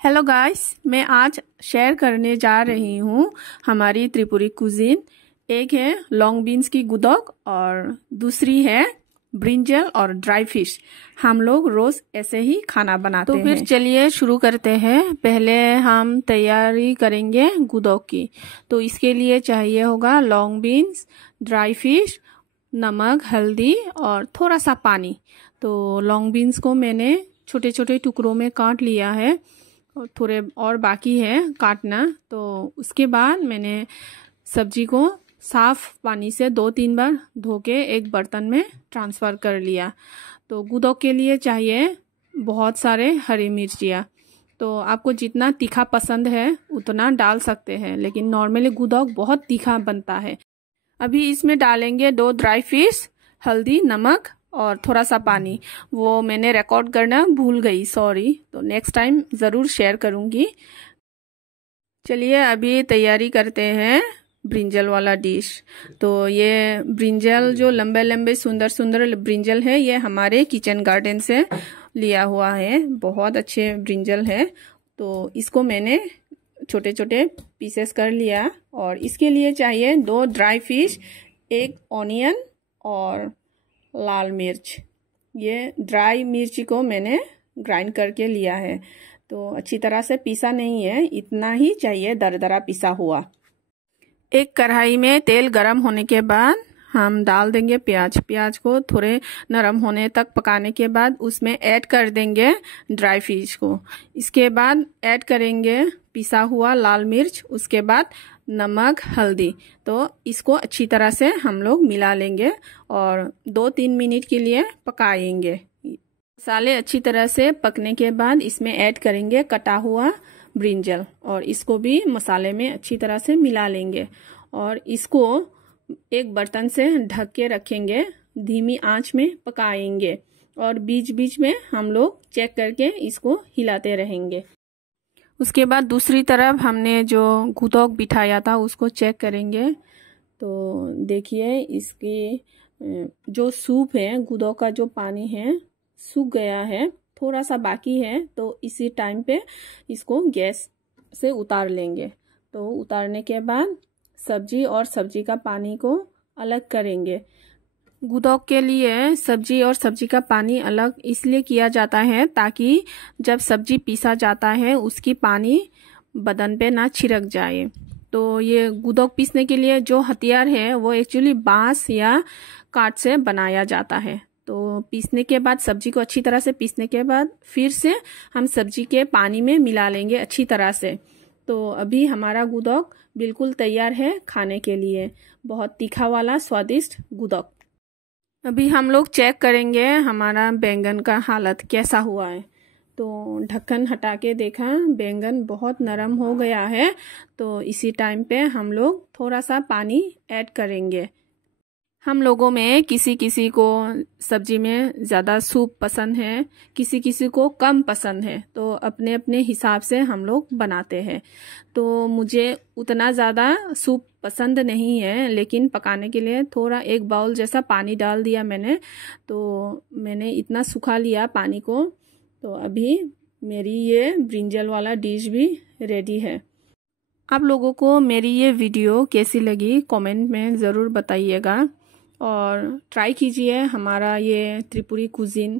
Hello guys, मैं आज share करने जा रही हूँ हमारी त्रिपुरी कुजीन। एक है लॉन्ग बीन्स की गुदौक और दूसरी है ब्रिंजल और ड्राई फिश। हम लोग रोज ऐसे ही खाना बनाते हैं। तो फिर चलिए शुरू करते हैं। पहले हम तैयारी करेंगे गुदौक की। तो इसके लिए चाहिए होगा लॉन्ग बीन्स, ड्राई फिश, नमक, हल्दी और थोड़ा सा पानी। तो लॉन्ग बीन्स को मैंने छोटे छोटे टुकड़ों में काट लिया है, थोड़े और बाकी है काटना। तो उसके बाद मैंने सब्जी को साफ पानी से 2-3 बार धो के एक बर्तन में ट्रांसफ़र कर लिया। तो गुदौक के लिए चाहिए बहुत सारे हरी मिर्चियाँ। तो आपको जितना तीखा पसंद है उतना डाल सकते हैं, लेकिन नॉर्मली गुदौक बहुत तीखा बनता है। अभी इसमें डालेंगे 2 ड्राई फिश, हल्दी, नमक और थोड़ा सा पानी। वो मैंने रिकॉर्ड करना भूल गई, सॉरी। तो नेक्स्ट टाइम ज़रूर शेयर करूँगी। चलिए अभी तैयारी करते हैं ब्रिंजल वाला डिश। तो ये ब्रिंजल जो लंबे लंबे सुंदर सुंदर ब्रिंजल है, ये हमारे किचन गार्डन से लिया हुआ है। बहुत अच्छे ब्रिंजल है। तो इसको मैंने छोटे छोटे पीसेस कर लिया। और इसके लिए चाहिए 2 ड्राई फिश, 1 ऑनियन और लाल मिर्च। ये ड्राई मिर्ची को मैंने ग्राइंड करके लिया है। तो अच्छी तरह से पीसा नहीं है, इतना ही चाहिए दरदरा पिसा हुआ। एक कढ़ाई में तेल गरम होने के बाद हम डाल देंगे प्याज। प्याज को थोड़े नरम होने तक पकाने के बाद उसमें ऐड कर देंगे ड्राई फिश को। इसके बाद ऐड करेंगे पिसा हुआ लाल मिर्च, उसके बाद नमक, हल्दी। तो इसको अच्छी तरह से हम लोग मिला लेंगे और 2-3 मिनट के लिए पकाएंगे। मसाले अच्छी तरह से पकने के बाद इसमें ऐड करेंगे कटा हुआ ब्रिंजल और इसको भी मसाले में अच्छी तरह से मिला लेंगे। और इसको एक बर्तन से ढक के रखेंगे, धीमी आंच में पकाएंगे और बीच बीच में हम लोग चेक करके इसको हिलाते रहेंगे। उसके बाद दूसरी तरफ हमने जो गुदौक बिठाया था उसको चेक करेंगे। तो देखिए इसकी जो सूप है, गुदौक का जो पानी है सूख गया है, थोड़ा सा बाकी है। तो इसी टाइम पे इसको गैस से उतार लेंगे। तो उतारने के बाद सब्जी और सब्जी का पानी को अलग करेंगे। गुदौक के लिए सब्जी और सब्जी का पानी अलग इसलिए किया जाता है ताकि जब सब्जी पीसा जाता है उसकी पानी बदन पे ना छिड़क जाए। तो ये गुदौक पीसने के लिए जो हथियार है वो एक्चुअली बांस या काठ से बनाया जाता है। तो पीसने के बाद सब्जी को अच्छी तरह से पीसने के बाद फिर से हम सब्जी के पानी में मिला लेंगे अच्छी तरह से। तो अभी हमारा गुदौक बिल्कुल तैयार है खाने के लिए। बहुत तीखा वाला स्वादिष्ट गुदौक। अभी हम लोग चेक करेंगे हमारा बैंगन का हालत कैसा हुआ है। तो ढक्कन हटा के देखा, बैंगन बहुत नरम हो गया है। तो इसी टाइम पे हम लोग थोड़ा सा पानी ऐड करेंगे। हम लोगों में किसी किसी को सब्जी में ज़्यादा सूप पसंद है, किसी किसी को कम पसंद है। तो अपने अपने हिसाब से हम लोग बनाते हैं। तो मुझे उतना ज़्यादा सूप पसंद नहीं है, लेकिन पकाने के लिए थोड़ा 1 बाउल जैसा पानी डाल दिया मैंने। तो मैंने इतना सुखा लिया पानी को। तो अभी मेरी ये ब्रिंजल वाला डिश भी रेडी है। आप लोगों को मेरी ये वीडियो कैसी लगी कमेंट में ज़रूर बताइएगा और ट्राई कीजिए हमारा ये त्रिपुरी कुजीन।